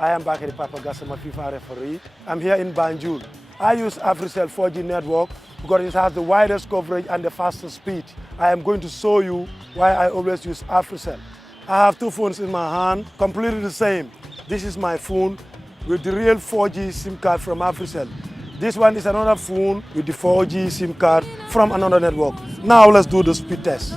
I am Bakari Papa Gassama, FIFA referee. I'm here in Banjul. I use Afeicell 4G network because it has the widest coverage and the fastest speed. I am going to show you why I always use Afeicell. I have two phones in my hand, completely the same. This is my phone with the real 4G SIM card from Afeicell. This one is another phone with the 4G SIM card from another network. Now let's do the speed test.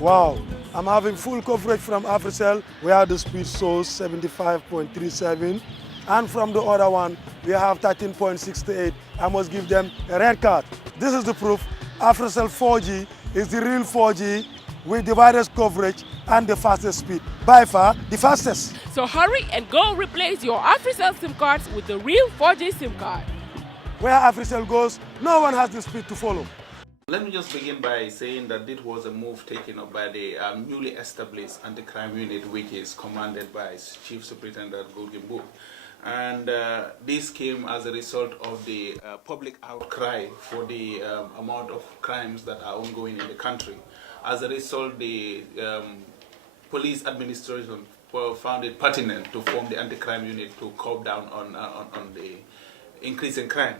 Wow, I'm having full coverage from Afeicell where the speed shows 75.37, and from the other one we have 13.68. I must give them a red card. This is the proof. Afeicell 4G is the real 4G with the widest coverage and the fastest speed. By far, the fastest. So hurry and go replace your Afeicell SIM cards with the real 4G SIM card. Where Afeicell goes, no one has the speed to follow. Let me just begin by saying that this was a move taken up by the newly established anti-crime unit, which is commanded by Chief Superintendent Gulgimbu. And this came as a result of the public outcry for the amount of crimes that are ongoing in the country. As a result, the police administration found it pertinent to form the anti-crime unit to curb down on the increase in crime.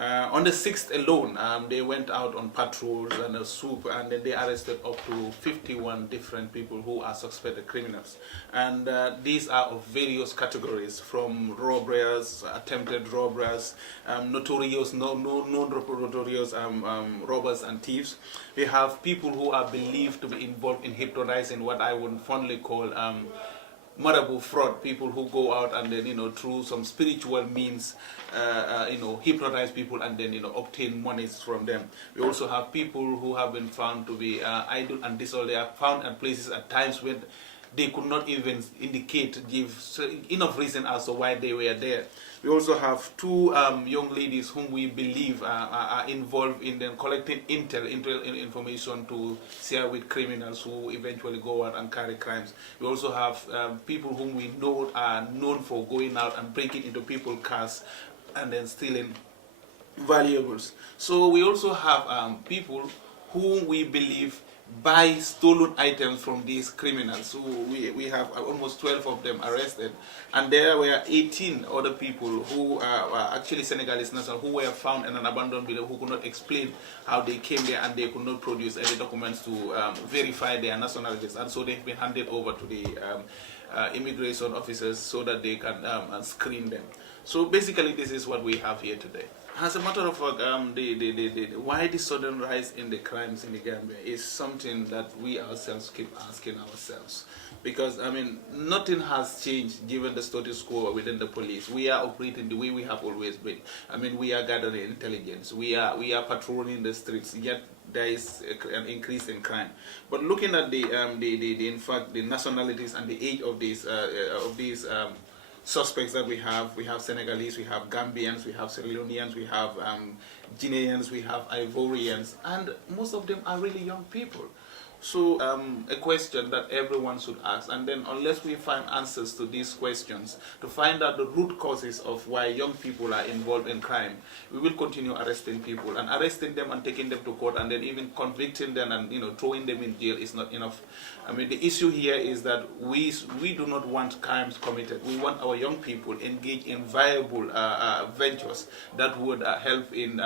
On the 6th alone, they went out on patrols and a swoop, and then they arrested up to 51 different people who are suspected criminals. And these are of various categories, from robbers, attempted robbers, notorious, non-notorious robbers and thieves. We have people who are believed to be involved in hypnotizing, what I would fondly call Marabu fraud, people who go out and then, through some spiritual means, hypnotize people and then, obtain monies from them. We also have people who have been found to be idle and disorderly. They are found at places at times when they could not even give enough reason as to why they were there. We also have two young ladies whom we believe are involved in them collecting intel information to share with criminals who eventually go out and carry crimes. We also have people whom we know are known for going out and breaking into people's cars and then stealing valuables. So we also have people whom we believe buy stolen items from these criminals. So we have almost 12 of them arrested, and there were 18 other people who are actually Senegalese nationals who were found in an abandoned building who could not explain how they came there, and they could not produce any documents to verify their nationalities, and so they've been handed over to the immigration officers so that they can screen them. So basically this is what we have here today. As a matter of fact, why the sudden rise in the crimes in the Gambia is something that we ourselves keep asking ourselves. Because, nothing has changed given the status quo within the police. We are operating the way we have always been. We are gathering intelligence. We are patrolling the streets, yet there is an increase in crime. But looking at in fact, the nationalities and the age of these suspects that we have Senegalese, we have Gambians, we have Sierra Leoneans, we have Guineans, we have Ivorians, and most of them are really young people. So a question that everyone should ask, and then unless we find answers to these questions, to find out the root causes of why young people are involved in crime, we will continue arresting people, and arresting them and taking them to court and then even convicting them and throwing them in jail is not enough. The issue here is that we do not want crimes committed. We want our young people engaged in viable ventures that would help in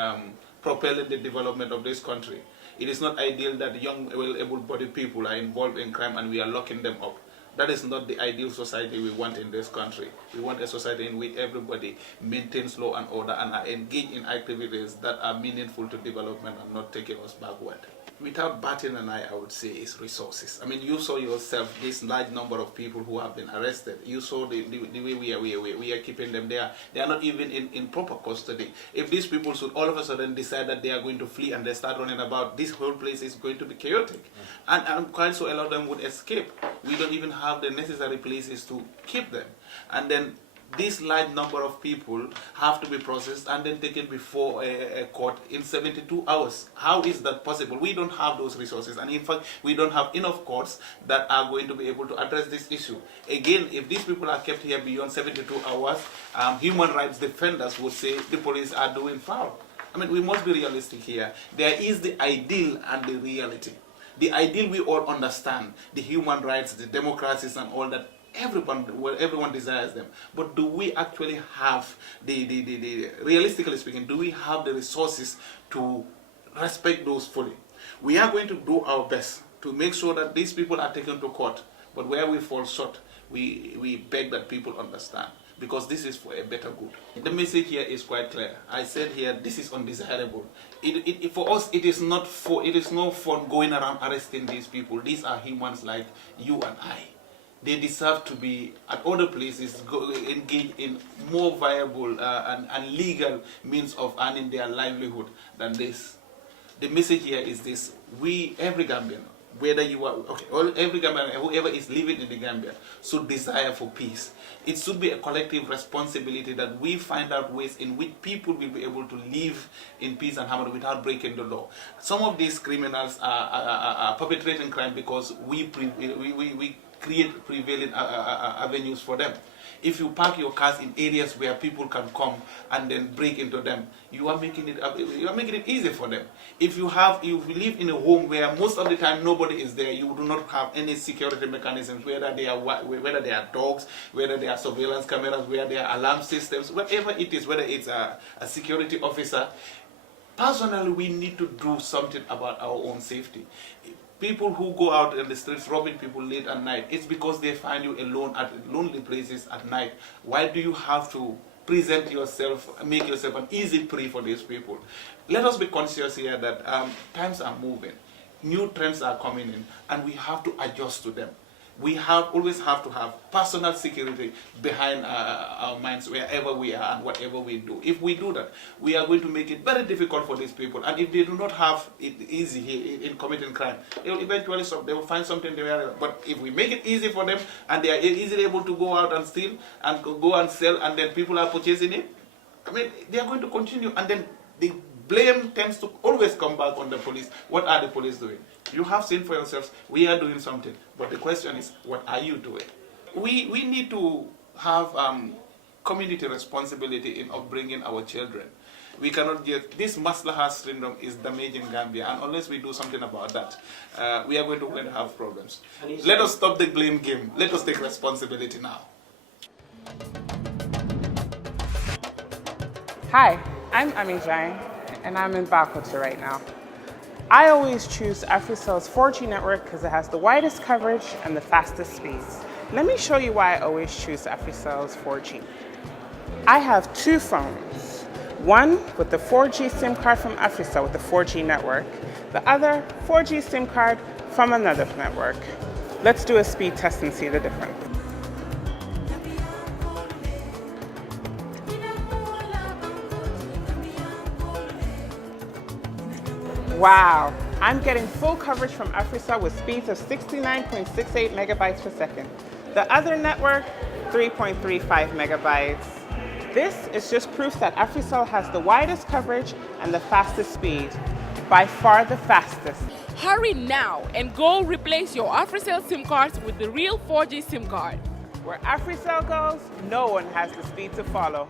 propelling the development of this country. It is not ideal that young, able-bodied people are involved in crime and we are locking them up. That is not the ideal society we want in this country. We want a society in which everybody maintains law and order and are engaged in activities that are meaningful to development and not taking us backward. Without batting an eye, I would say, is resources. You saw yourself this large number of people who have been arrested. You saw the way we are keeping them there. They are not even in proper custody. If these people should all of a sudden decide that they are going to flee and they start running about, this whole place is going to be chaotic. And quite so a lot of them would escape. We don't even have the necessary places to keep them. And then this large number of people have to be processed and then taken before a court in 72 hours. How is that possible? We don't have those resources, and in fact, we don't have enough courts that are going to be able to address this issue. Again, if these people are kept here beyond 72 hours, human rights defenders would say the police are doing foul. I mean, we must be realistic here. There is the ideal and the reality. The ideal we all understand, the human rights, the democracies and all that. Everyone desires them. But do we actually have realistically speaking, do we have the resources to respect those fully? We are going to do our best to make sure that these people are taken to court. But where we fall short, we beg that people understand, because this is for a better good. The message here is quite clear. I said here, this is undesirable. For us, it is no fun going around arresting these people. These are humans like you and I. They deserve to be at other places, engaged in more viable and legal means of earning their livelihood than this. The message here is this: every Gambian, whether you are, every Gambian, whoever is living in the Gambia, should desire for peace. It should be a collective responsibility that we find out ways in which people will be able to live in peace and harmony without breaking the law. Some of these criminals are perpetrating crime because we create prevailing avenues for them. If you park your cars in areas where people can come and then break into them, you are making it easy for them. If you live in a home where most of the time nobody is there, you do not have any security mechanisms, whether they are dogs, whether they are surveillance cameras, whether they are alarm systems, whatever it is, whether it's a security officer. Personally, we need to do something about our own safety. People who go out in the streets robbing people late at night, it's because they find you alone at lonely places at night. Why do you have to present yourself, make yourself an easy prey for these people? Let us be conscious here that times are moving, new trends are coming in, and we have to adjust to them. We always have to have personal security behind our minds wherever we are and whatever we do. If we do that, we are going to make it very difficult for these people. And if they do not have it easy here in committing crime, they will eventually stop. They will find something they are. But if we make it easy for them and they are easily able to go out and steal and go and sell, and then people are purchasing it, I mean, they are going to continue. And then the blame tends to always come back on the police. What are the police doing? You have seen for yourselves, we are doing something. But the question is, what are you doing? We need to have community responsibility in upbringing our children. We cannot get, this Maslaha syndrome is damaging Gambia, and unless we do something about that, we are going to have problems. Let us stop the blame game. Let us take responsibility now. Hi, I'm Ami Jain, and I'm in Bakocha right now. I always choose Afeicell's 4G network because it has the widest coverage and the fastest speeds. Let me show you why I always choose Afeicell's 4G. I have two phones, one with the 4G SIM card from Afeicell with the 4G network, the other 4G SIM card from another network. Let's do a speed test and see the difference. Wow, I'm getting full coverage from Afeicell with speeds of 69.68 megabytes per second. The other network, 3.35 megabytes. This is just proof that Afeicell has the widest coverage and the fastest speed. By far the fastest. Hurry now and go replace your Afeicell SIM cards with the real 4G SIM card. Where Afeicell goes, no one has the speed to follow.